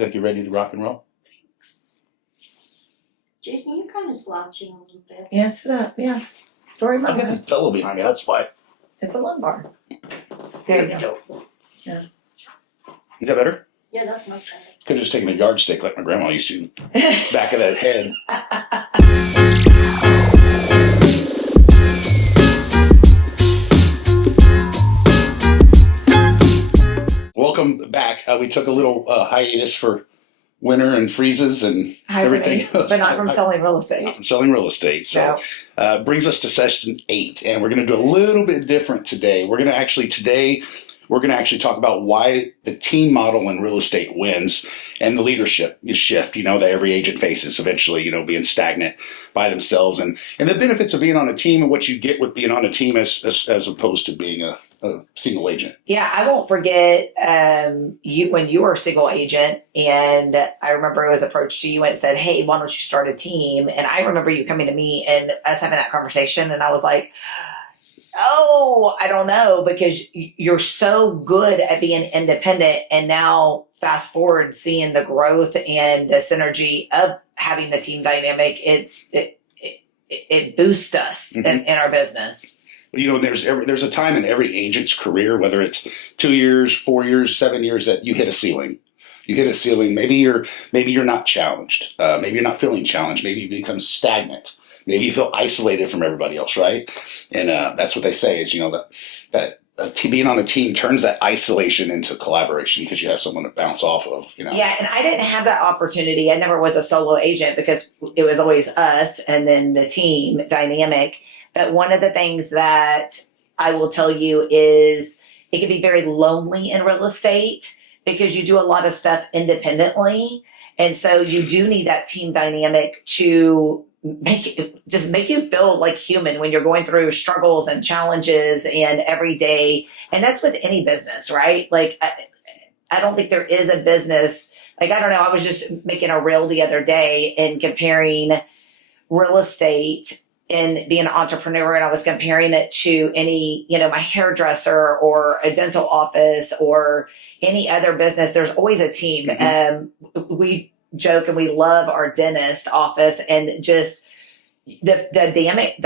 You like you're ready to rock and roll? Jason, you're kind of slouching a little bit. Yeah, sit up. Yeah. Story of my I got life. this pillow behind me, that's why. It's a lumbar. There you go. Yeah. Is that better? Yeah, that's much better. Could have just taken a yardstick like my grandma used to. Back of that head. Welcome back. We took a little hiatus for winter and freezes and everything else. But not from selling real estate. Not from selling real estate. So brings us to session 8. And we're going to do a little bit different today. We're going to actually talk about why the team model in real estate wins and the leadership shift, that every agent faces eventually, being stagnant by themselves and the benefits of being on a team and what you get with being on a team as opposed to being a single agent. Yeah, I won't forget you when you were a single agent, and I remember it was approached to you and it said, "Hey, why don't you start a team?" And I remember you coming to me and us having that conversation, and I was like, "Oh, I don't know," because you're so good at being independent, and now fast forward seeing the growth and the synergy of having the team dynamic, it boosts us in our business. There's a time in every agent's career, whether it's 2 years, 4 years, 7 years, that you hit a ceiling. You hit a ceiling. Maybe you're not challenged. Maybe you're not feeling challenged. Maybe you become stagnant. Maybe you feel isolated from everybody else, right? And that's what they say is, that being on a team turns that isolation into collaboration because you have someone to bounce off of. Yeah, and I didn't have that opportunity. I never was a solo agent because it was always us and then the team dynamic. But one of the things that I will tell you is it can be very lonely in real estate because you do a lot of stuff independently. And so you do need that team dynamic to make you feel like human when you're going through struggles and challenges and every day. And that's with any business, right? Like, I don't think there is a business. Like, I don't know. I was just making a reel the other day and comparing real estate and being an entrepreneur, and I was comparing it to any, my hairdresser or a dental office or any other business. There's always a team. Mm-hmm. We joke and we love our dentist office and just the dynamic,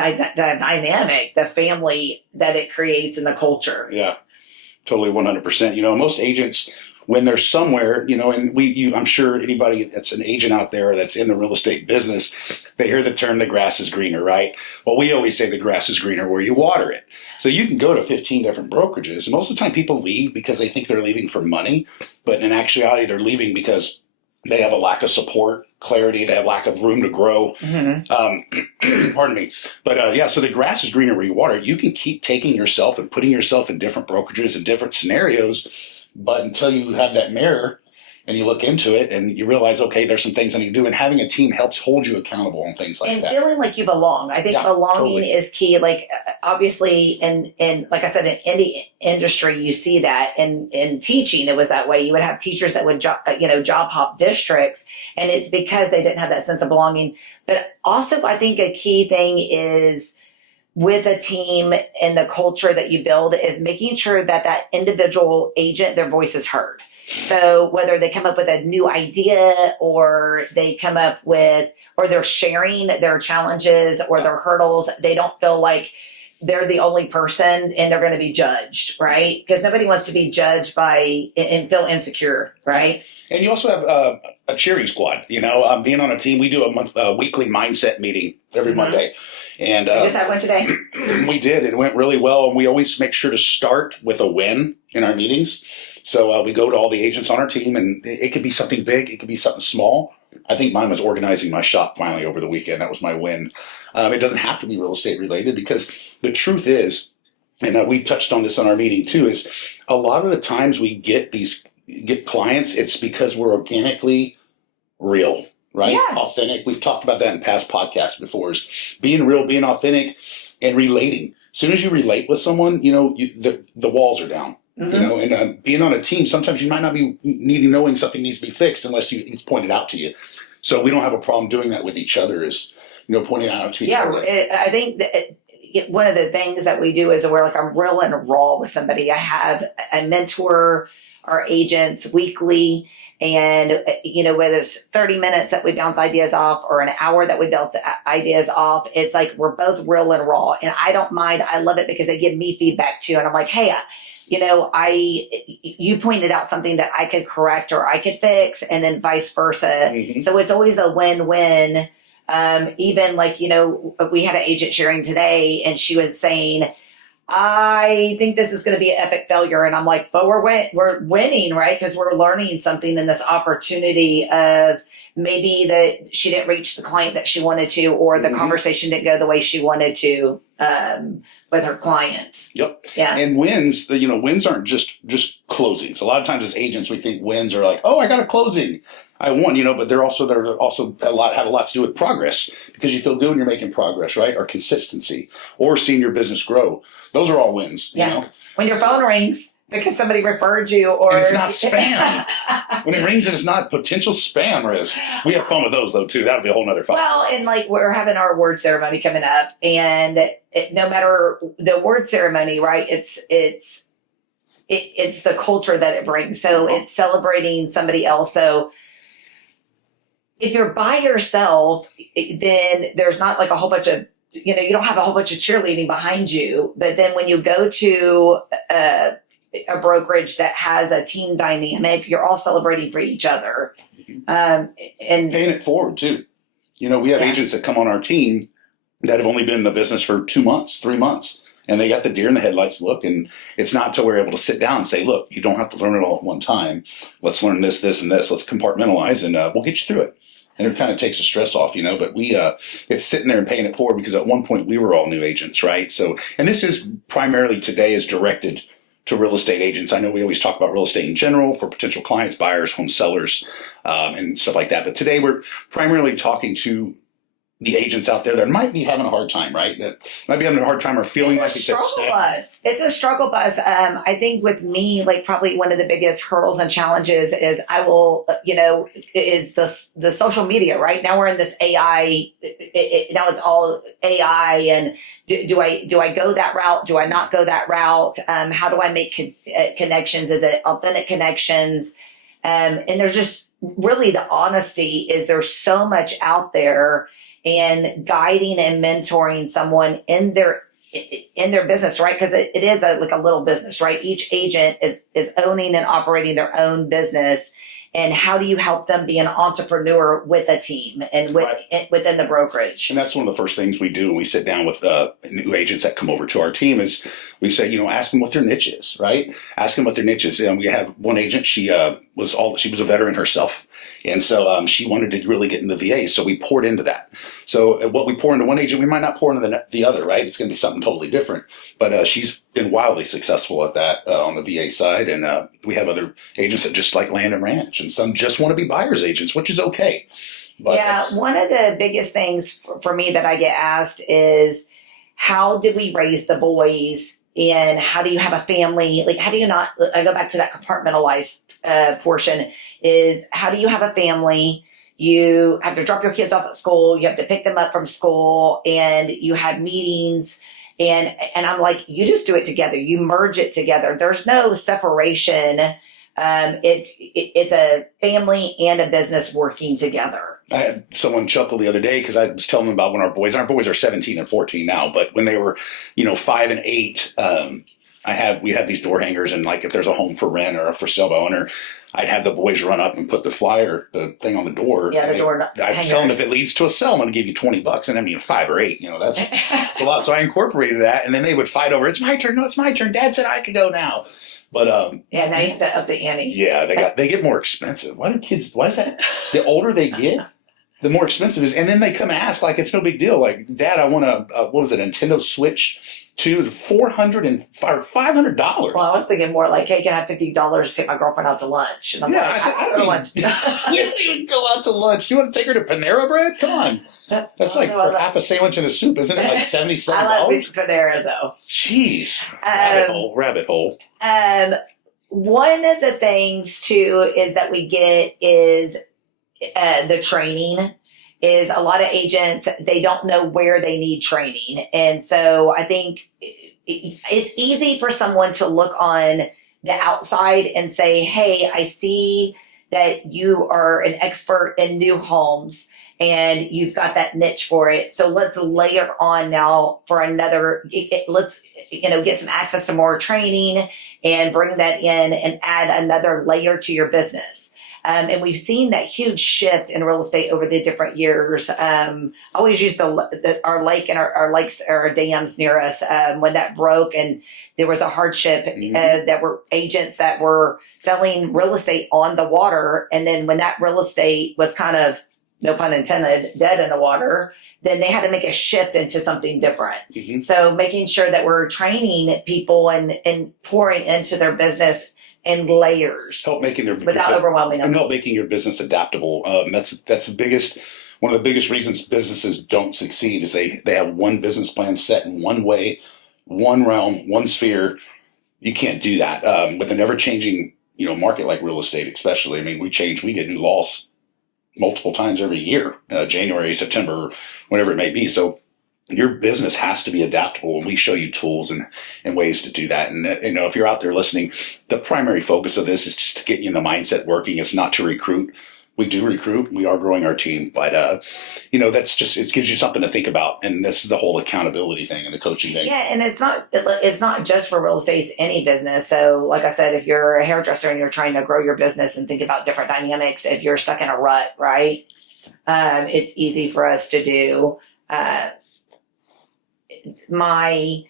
the family that it creates in the culture. Yeah, totally 100%. Most agents, when they're somewhere, and I'm sure anybody that's an agent out there that's in the real estate business, they hear the term, the grass is greener, right? Well, we always say the grass is greener where you water it. So you can go to 15 different brokerages. And most of the time people leave because they think they're leaving for money. But in actuality, they're leaving because they have a lack of support, clarity, they have lack of room to grow. Mm-hmm. Pardon me. But so the grass is greener where you water it. You can keep taking yourself and putting yourself in different brokerages and different scenarios. But until you have that mirror and you look into it and you realize, okay, there's some things I need to do. And having a team helps hold you accountable on things like that. And feeling like you belong. I think belonging is key. Like, obviously, and like I said, in any industry, you see that. And in teaching, it was that way. You would have teachers that would, job hop districts. And it's because they didn't have that sense of belonging. But also, I think a key thing is, with a team and the culture that you build is making sure that individual agent, their voice is heard. So whether they come up with a new idea or they come up with, or they're sharing their challenges or their hurdles, they don't feel like they're the only person and they're going to be judged, right? Because nobody wants to be judged by and feel insecure, right? And you also have a cheering squad. Being on a team, we do a weekly mindset meeting every Monday. And we just had one today. We did. It went really well. And we always make sure to start with a win in our meetings. So we go to all the agents on our team, and it could be something big. It could be something small. I think mine was organizing my shop finally over the weekend. That was my win. It doesn't have to be real estate related because the truth is, and we touched on this on our meeting too, is a lot of the times we get clients, it's because we're organically real. Right? Yes. Authentic. We've talked about that in past podcasts before, is being real, being authentic, and relating. As soon as you relate with someone, the walls are down. Mm-hmm. And being on a team, sometimes you might not be knowing something needs to be fixed unless it's pointed out to you. So we don't have a problem doing that with each other, is, pointing out to each other. Yeah, I think that one of the things that we do is where I'm real and raw with somebody. I mentor our agents weekly. And, whether it's 30 minutes that we bounce ideas off or an hour that we bounce ideas off, it's like we're both real and raw. And I don't mind. I love it because they give me feedback too. And I'm like, hey, you pointed out something that I could correct or I could fix, and then vice versa. Mhm. So it's always a win-win. Even like, we had an agent sharing today and she was saying, I think this is going to be an epic failure. And I'm like, but we're winning, right? Because we're learning something in this opportunity of maybe that she didn't reach the client that she wanted to, or the conversation didn't go the way she wanted to with her clients. Yep. Yeah. And wins, wins aren't just closings. A lot of times as agents, we think wins are like, oh, I got a closing, I won, but they're also have a lot to do with progress, because you feel good when you're making progress, right? Or consistency, or seeing your business grow. Those are all wins. Yeah. When your phone rings because somebody referred you, or and it's not spam. When it rings and it's not potential spam risk. We have fun with those though too. That'll be a whole nother fun. Well, and like we're having our award ceremony coming up, and no matter the award ceremony, right? It's the culture that it brings. So it's celebrating somebody else. So if you're by yourself, then there's not like a whole bunch of, you don't have a whole bunch of cheerleading behind you. But then when you go to a brokerage that has a team dynamic, you're all celebrating for each other. And paying it forward too. We have agents that come on our team that have only been in the business for 2 months, 3 months, and they got the deer in the headlights look. And it's not until we're able to sit down and say, look, you don't have to learn it all at one time. Let's learn this, this, and this. Let's compartmentalize, and we'll get you through it. And it kind of takes the stress off, but it's sitting there and paying it forward, because at one point we were all new agents, right? So, and this is primarily today is directed to real estate agents. I know we always talk about real estate in general for potential clients, buyers, home sellers, and stuff like that. But today we're primarily talking to the agents out there that might be having a hard time, right? That might be having a hard time or feeling like it's a struggle bus. It's a struggle bus. I think with me, like probably one of the biggest hurdles and challenges is is the social media, right? Now we're in this AI, now it's all AI, and do I go that route? Do I not go that route? How do I make connections? Is it authentic connections? And there's just really the honesty is there's so much out there, and guiding and mentoring someone in their business, right? Because it is like a little business, right? Each agent is owning and operating their own business. And how do you help them be an entrepreneur with a team and within the brokerage? And that's one of the first things we do when we sit down with new agents that come over to our team is we say, ask them what their niche is, right? Ask them what their niche is. We have one agent, she was a veteran herself. And so she wanted to really get into VA. So we poured into that. So what we pour into one agent, we might not pour into the other, right? It's going to be something totally different. But she's been wildly successful at that on the VA side. And we have other agents that just like land and ranch. And some just want to be buyer's agents, which is okay. But one of the biggest things for me that I get asked is, how did we raise the boys? And how do you have a family? Like, how do you not, I go back to that compartmentalized portion, is how do you have a family? You have to drop your kids off at school. You have to pick them up from school, and you have meetings. And I'm like, you just do it together. You merge it together. There's no separation. It's a family and a business working together. I had someone chuckle the other day because I was telling them about when our boys are 17 and 14 now, but when they were, 5 and 8, we had these door hangers, and like if there's a home for rent or a for sale by owner, I'd have the boys run up and put the thing on the door. Yeah, the door I'd tell them if it leads to a sale, I'm going to give you $20. And I mean, 5 or 8, that's a lot. So I incorporated that, and then they would fight over, it's my turn. No, it's my turn. Dad said I could go now. But now you have to up the ante. Yeah, they get more expensive. Why is that? The older they get, the more expensive it is. And then they come ask like it's no big deal. Like, Dad, I want a Nintendo Switch 2, $400 and $500. Well, I was thinking more like, hey, can I have $50 to take my girlfriend out to lunch? And I'm I said, I don't go to lunch. We don't even go out to lunch. You want to take her to Panera Bread? Come on. That's like for half a sandwich and a soup, isn't it? Like $77. I love Panera though. Jeez. Rabbit hole. One of the things too is that we get is the training. Is a lot of agents, they don't know where they need training. And so I think it's easy for someone to look on the outside and say, hey, I see that you are an expert in new homes and you've got that niche for it. So let's layer on now for another, let's, get some access to more training and bring that in and add another layer to your business. And we've seen that huge shift in real estate over the different years. I always use our lake and our lakes or dams near us when that broke and there was a hardship. That were agents that were selling real estate on the water, and then when that real estate was kind of, no pun intended, dead in the water, then they had to make a shift into something different. So making sure that we're training people and pouring into their business in layers, without overwhelming them, and help making your business adaptable. That's the biggest. One of the biggest reasons businesses don't succeed is they have one business plan set in one way, one realm, one sphere. You can't do that with an ever changing market like real estate, especially. I mean, we get new laws multiple times every year, January, September, whatever it may be. So your business has to be adaptable, and we show you tools and ways to do that. And if you're out there listening, the primary focus of this is just to get you in the mindset working. It's not to recruit. We do recruit. We are growing our team, but that's just, it gives you something to think about. And this is the whole accountability thing and the coaching thing. Yeah, and it's not just for real estate, it's any business. So like I said, if you're a hairdresser and you're trying to grow your business and think about different dynamics, if you're stuck in a rut, right? It's easy for us to do. My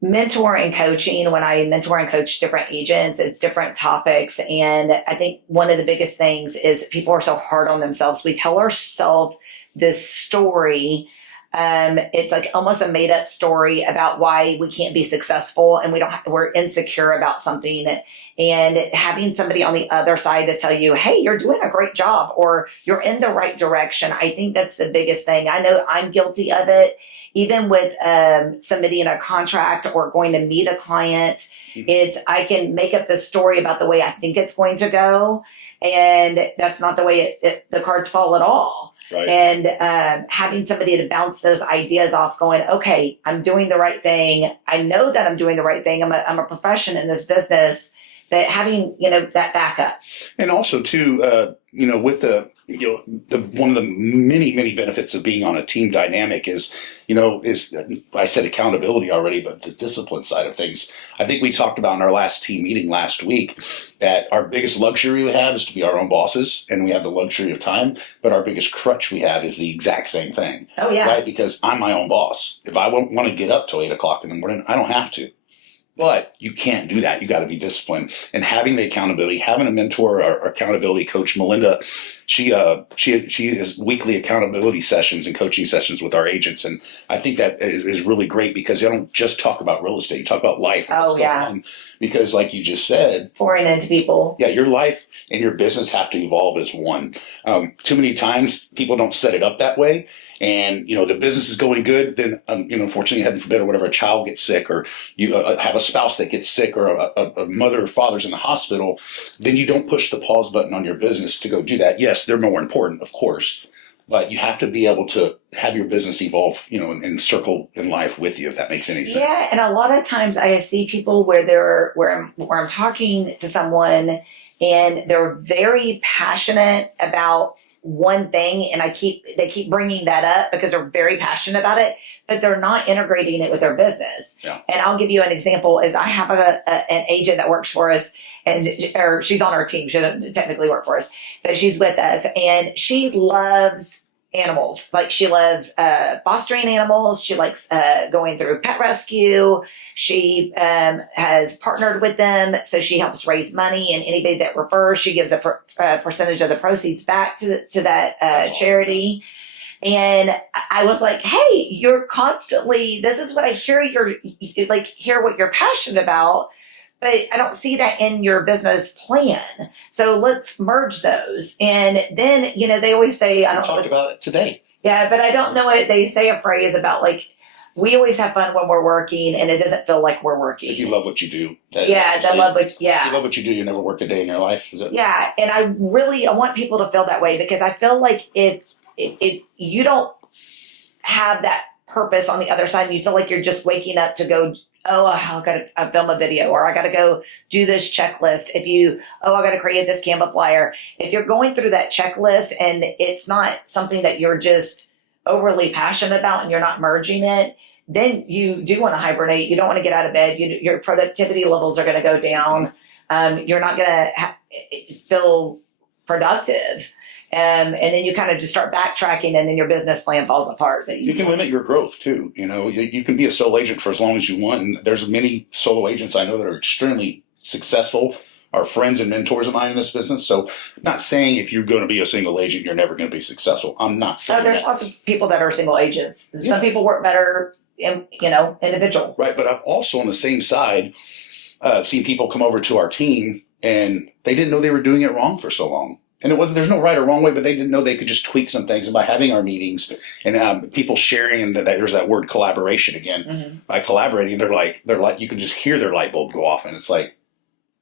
mentor and coaching, when I mentor and coach different agents, it's different topics. And I think one of the biggest things is people are so hard on themselves. We tell ourselves this story. It's like almost a made up story about why we can't be successful, and we're insecure about something. And having somebody on the other side to tell you, hey, you're doing a great job, or you're in the right direction. I think that's the biggest thing. I know I'm guilty of it. Even with submitting a contract or going to meet a client, I can make up the story about the way I think it's going to go. And that's not the way the cards fall at all. Right. And having somebody to bounce those ideas off, going, okay, I'm doing the right thing. I know that I'm doing the right thing. I'm a profession in this business, but having, that backup. And also too, with the one of the many benefits of being on a team dynamic is I said accountability already, but the discipline side of things. I think we talked about in our last team meeting last week that our biggest luxury we have is to be our own bosses, and we have the luxury of time, but our biggest crutch we have is the exact same thing. Oh yeah. Right? Because I'm my own boss. If I won't want to get up till 8 o'clock in the morning, I don't have to. But you can't do that. You got to be disciplined. And having the accountability, having a mentor or accountability coach, Melinda, she has weekly accountability sessions and coaching sessions with our agents. And I think that is really great because you don't just talk about real estate. You talk about life. And what's going on. Because like you just said, pouring into people. Yeah, your life and your business have to evolve as one. Too many times people don't set it up that way. And, the business is going good. Then, unfortunately, heaven forbid, or whatever, a child gets sick, or you have a spouse that gets sick, or a mother or father's in the hospital. Then you don't push the pause button on your business to go do that. Yes, they're more important, of course. But you have to be able to have your business evolve, and circle in life with you, if that makes any sense. Yeah, and a lot of times I see people where I'm talking to someone and they're very passionate about one thing, and they keep bringing that up because they're very passionate about it, but they're not integrating it with their business. Yeah. And I'll give you an example. Is I have an agent that works for us, or she's on our team. She doesn't technically work for us, but she's with us, and she loves animals. Like, she loves fostering animals. She likes going through pet rescue. She has partnered with them, so she helps raise money, and anybody that refers, she gives a percentage of the proceeds back to that charity. Awesome. And I was like, hey, you're constantly, this is what I hear, hear what you're passionate about, but I don't see that in your business plan. So let's merge those. And then, they always say, I talked about it today. Yeah, but I don't know what they say, a phrase about we always have fun when we're working, and it doesn't feel like we're working. If you love what you do. If you love what you do, you never work a day in your life. Is it? Yeah, and I want people to feel that way, because I feel like if you don't have that purpose on the other side, and you feel like you're just waking up to go oh, I got to film a video, or I got to go do this checklist. I got to create this Canva flyer. If you're going through that checklist and it's not something that you're just overly passionate about and you're not merging it, then you do want to hibernate. You don't want to get out of bed. Your productivity levels are going to go down. You're not going to feel productive. And then you kind of just start backtracking, and then your business plan falls apart. But you can limit your growth too. You can be a sole agent for as long as you want. And there's many solo agents I know that are extremely successful, are friends and mentors of mine in this business. So not saying if you're going to be a single agent, you're never going to be successful. I'm not saying there's that. lots of people that are single agents. Yeah. Some people work better, individual. Right. But I've also on the same side seen people come over to our team and they didn't know they were doing it wrong for so long. And there's no right or wrong way, but they didn't know they could just tweak some things. And by having our meetings and people sharing, and there's that word collaboration again. Mm-hmm. By collaborating, they're like, you can just hear their light bulb go off. And it's like,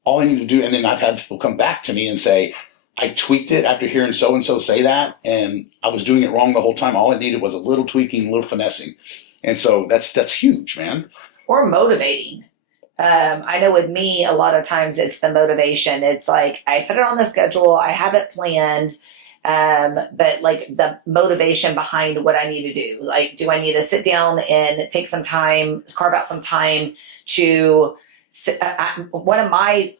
all I need to do. And then I've had people come back to me and say, I tweaked it after hearing so-and-so say that. And I was doing it wrong the whole time. All I needed was a little tweaking, a little finessing. And so that's huge, man. Or motivating. I know with me, a lot of times it's the motivation. It's like, I put it on the schedule, I have it planned, but like the motivation behind what I need to do. Like, do I need to sit down and take some time, carve out some time to, one of my,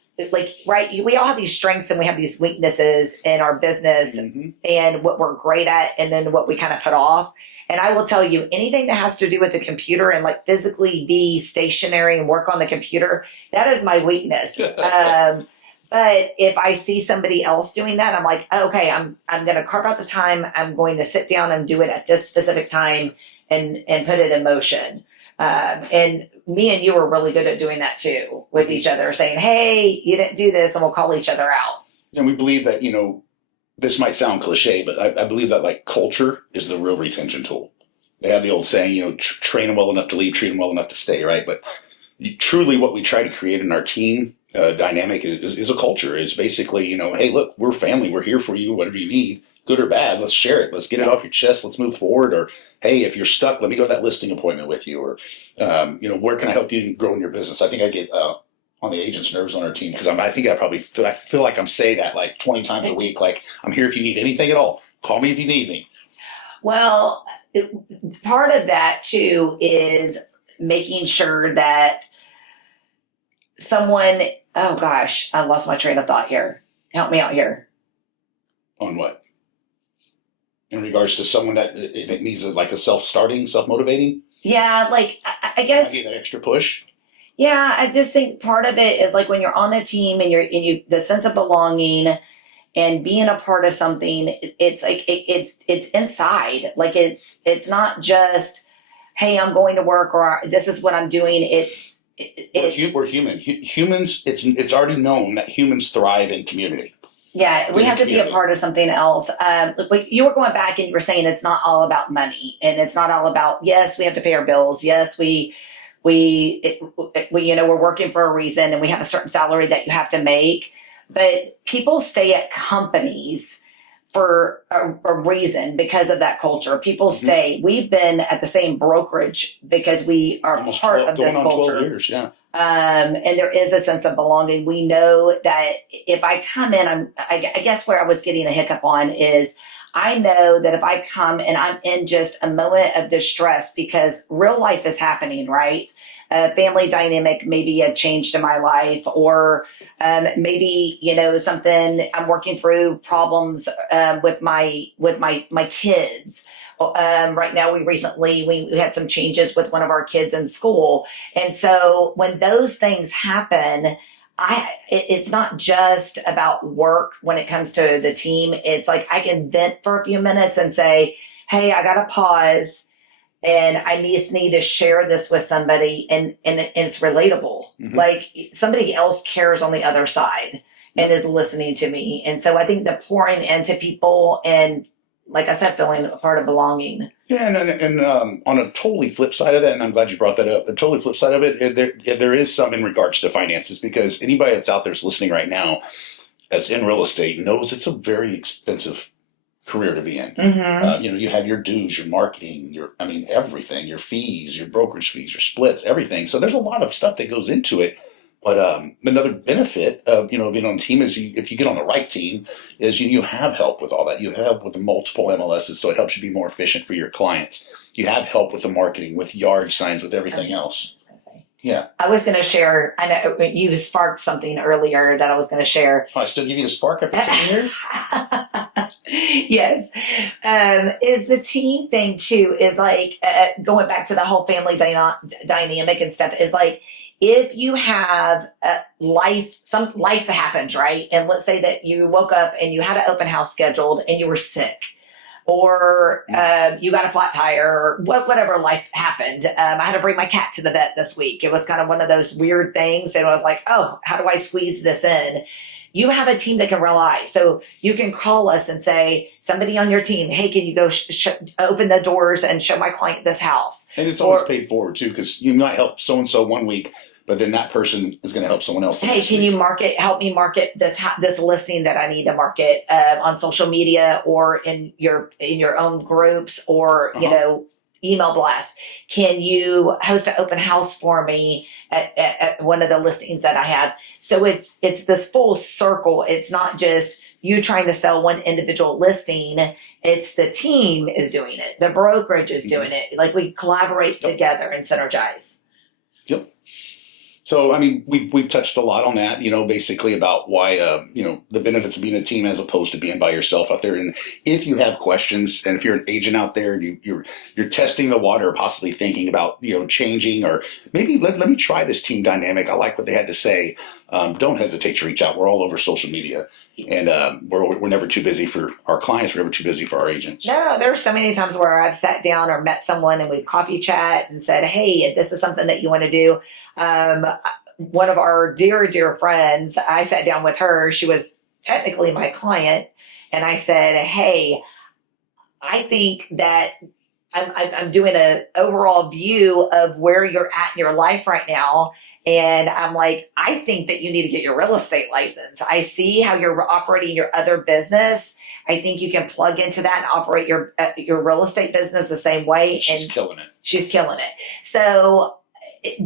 right, we all have these strengths and we have these weaknesses in our business, Mm-hmm. and what we're great at, and then what we kind of put off. And I will tell you, anything that has to do with the computer and like physically be stationary and work on the computer, that is my weakness. But if I see somebody else doing that, I'm like, okay, I'm going to carve out the time. I'm going to sit down and do it at this specific time and put it in motion. And me and you are really good at doing that too with each other, saying, hey, you didn't do this, and we'll call each other out. And we believe that, this might sound cliche, but I believe that like culture is the real retention tool. They have the old saying, train them well enough to leave, treat them well enough to stay, right? But truly what we try to create in our team dynamic is a culture. Is basically, hey, look, we're family. We're here for you, whatever you need, good or bad. Let's share it. Let's get it off your chest. Let's move forward. Or, hey, if you're stuck, let me go to that listing appointment with you. Or, where can I help you grow in your business? I think I get on the agents' nerves on our team because I feel like I'm saying that like 20 times a week. Like, I'm here if you need anything at all. Call me if you need me. Well, part of that too is making sure that someone, oh gosh, I lost my train of thought here. Help me out here. On what? In regards to someone that it needs a self-starting, self-motivating? Yeah, like I guess. I need that extra push. Yeah, I just think part of it is like when you're on a team and you the sense of belonging and being a part of something. It's like it's inside. Like it's not just, hey, I'm going to work, or this is what I'm doing. We're human. Humans. It's already known that humans thrive in community. Yeah, we have to be a part of something else. Like you were going back and you were saying it's not all about money, and it's not all about, yes, we have to pay our bills. Yes, we're working for a reason, and we have a certain salary that you have to make. But people stay at companies for a reason because of that culture. People stay. We've been at the same brokerage because we are almost part of this culture. 12 years, yeah. And there is a sense of belonging. We know that if I come in, I guess where I was getting a hiccup on is I know that if I come and I'm in just a moment of distress because real life is happening, right? A family dynamic maybe have changed in my life, or maybe something I'm working through problems with my kids. Right now, we had some changes with one of our kids in school, and so when those things happen, it's not just about work when it comes to the team. It's like I can vent for a few minutes and say, "Hey, I got to pause." And I just need to share this with somebody, and it's relatable. Mm-hmm. Like somebody else cares on the other side and is listening to me. And so I think the pouring into people and, like I said, feeling a part of belonging. Yeah, and on a totally flip side of that, and I'm glad you brought that up, the totally flip side of it, there is some in regards to finances, because anybody that's out there is listening right now that's in real estate knows it's a very expensive career to be in. Mm-hmm. You have your dues, your marketing, everything, your fees, your brokerage fees, your splits, everything. So there's a lot of stuff that goes into it. But another benefit of being on a team is if you get on the right team, is you have help with all that. You have help with the multiple MLSs, so it helps you be more efficient for your clients. You have help with the marketing, with yard signs, with everything else. Yeah. I was going to share, I know you sparked something earlier that I was going to share. I still give you the spark after 10 years? Yes. Is the team thing too, is like going back to the whole family dynamic and stuff, is like, if you have some life happens, right? And let's say that you woke up and you had an open house scheduled and you were sick, or you got a flat tire, or whatever life happened. I had to bring my cat to the vet this week. It was kind of one of those weird things. And I was like, oh, how do I squeeze this in? You have a team that can rely. So you can call us and say, somebody on your team, hey, can you go open the doors and show my client this house? And it's always paid forward too, because you might help so-and-so one week, but then that person is going to help someone else. Hey, can you help me market this listing that I need to market on social media or in your own groups, or email blast? Can you host an open house for me at one of the listings that I have? So it's this full circle. It's not just you trying to sell one individual listing. It's the team is doing it. The brokerage is doing it. Like, we collaborate together and synergize. Yep. So, we've touched a lot on that, basically about why, the benefits of being a team as opposed to being by yourself out there. And if you have questions, and if you're an agent out there, and you're testing the water, or possibly thinking about, changing, or maybe let me try this team dynamic. I like what they had to say. Don't hesitate to reach out. We're all over social media, and we're never too busy for our clients. We're never too busy for our agents. No, there's so many times where I've sat down or met someone and we've coffee chat and said, hey, if this is something that you want to do. One of our dear friends, I sat down with her. She was technically my client. And I said, hey, I think that I'm doing an overall view of where you're at in your life right now. And I'm like, I think that you need to get your real estate license. I see how you're operating your other business. I think you can plug into that and operate your real estate business the same way. She's killing it. She's killing it. So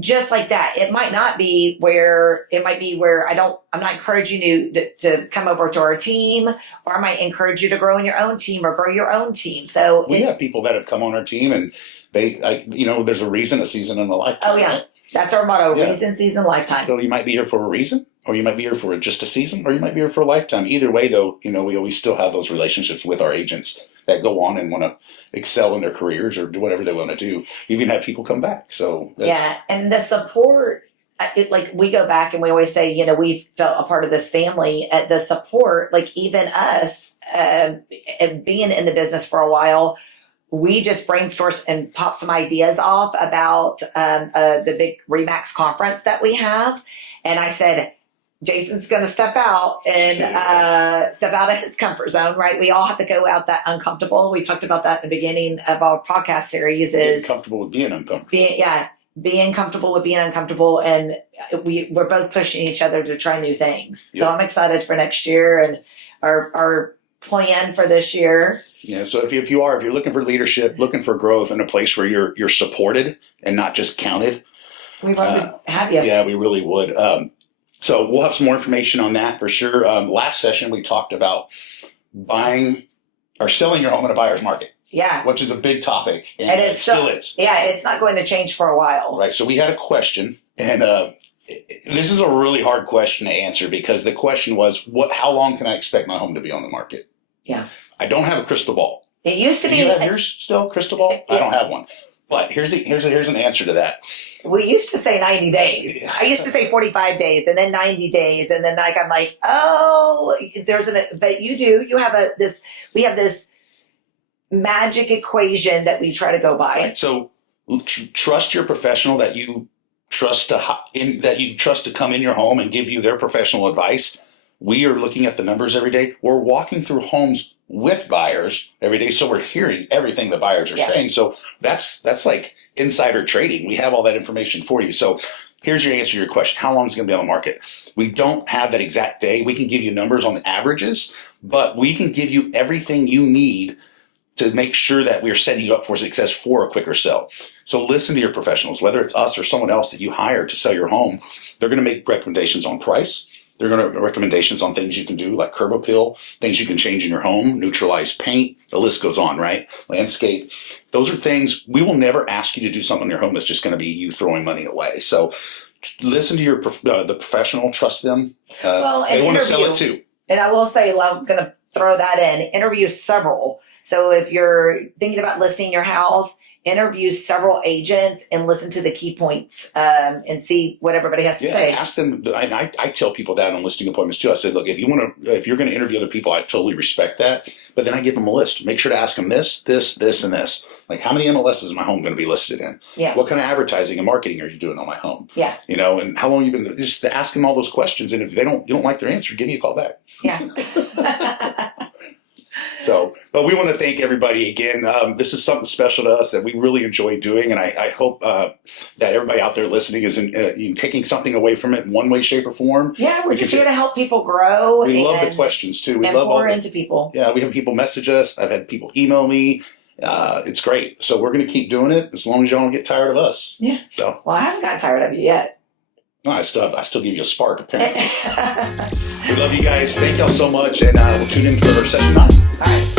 just like that, it might be where I'm not encouraging you to come over to our team, or I might encourage you to grow in your own team or grow your own team. So we have people that have come on our team, and there's a reason, a season, and a lifetime. Oh yeah. Right? That's our motto. Yeah. Reason, season, lifetime. So you might be here for a reason, or you might be here for just a season, or you might be here for a lifetime. Either way, though, we always still have those relationships with our agents that go on and want to excel in their careers or do whatever they want to do. You even have people come back. So yeah, and the support, like we go back and we always say, we've felt a part of this family. The support, like even us, being in the business for a while, we just brainstorm and pop some ideas off about the big RE/MAX conference that we have. And I said, Jason's going to step out and step out of his comfort zone, right? We all have to go out that uncomfortable. We talked about that in the beginning of our podcast series. Is being comfortable with being uncomfortable. Being comfortable with being uncomfortable, and we're both pushing each other to try new things. Yep. So I'm excited for next year and our plan for this year. Yeah. So if you're looking for leadership, looking for growth, in a place where you're supported and not just counted, we want to have you. Yeah, we really would. So we'll have some more information on that for sure. Last session, we talked about buying or selling your home in a buyer's market. Yeah. Which is a big topic. And it still is. Yeah, it's not going to change for a while. Right. So we had a question, and this is a really hard question to answer, because the question was, how long can I expect my home to be on the market? Yeah. I don't have a crystal ball. It used to be. Do you have yours still, crystal ball? Yeah. I don't have one. But here's an answer to that. We used to say 90 days. I used to say 45 days and then 90 days. And then I'm like, oh, but you have we have this magic equation that we try to go by. Right. So trust your professional that you trust to come in your home and give you their professional advice. We are looking at the numbers every day. We're walking through homes with buyers every day, so we're hearing everything the buyers are saying. So that's like insider trading. We have all that information for you. So Here's your answer to your question. How long is it going to be on the market? We don't have that exact day. We can give you numbers on the averages, but we can give you everything you need to make sure that we're setting you up for success for a quicker sell. So listen to your professionals, whether it's us or someone else that you hire to sell your home. They're going to make recommendations on price. They're going to make recommendations on things you can do, like curb appeal, things you can change in your home, neutralize paint. The list goes on, right? Landscape. Those are things we will never ask you to do something in your home that's just going to be you throwing money away. So listen to your the professional, trust them. Well, They and want to sell interview. it too. And I will say, I'm going to throw that in, interview several. So if you're thinking about listing your house, interview several agents and listen to the key points and see what everybody has to say. Ask them. I tell people that on listing appointments too. I say, look, if you're going to interview other people, I totally respect that. But then I give them a list. Make sure to ask them this, and this. Like, how many MLSs is my home going to be listed in? Yeah. What kind of advertising and marketing are you doing on my home? Yeah. And how long you been? Just ask them all those questions. And if you don't like their answer, give me a call back. Yeah. So, but we want to thank everybody again. This is something special to us that we really enjoy doing, and I hope that everybody out there listening is taking something away from it in one way, shape, or form. Yeah, we're just here to help people grow. We love the questions too. We and love pour into people. Yeah, we have people message us. I've had people email me. It's great. So we're going to keep doing it as long as y'all don't get tired of us. Yeah. So. Well, I haven't gotten tired of you yet. No, I still give you a spark, apparently. We love you guys. Thank y'all so much, and we'll tune in for session 9. All right.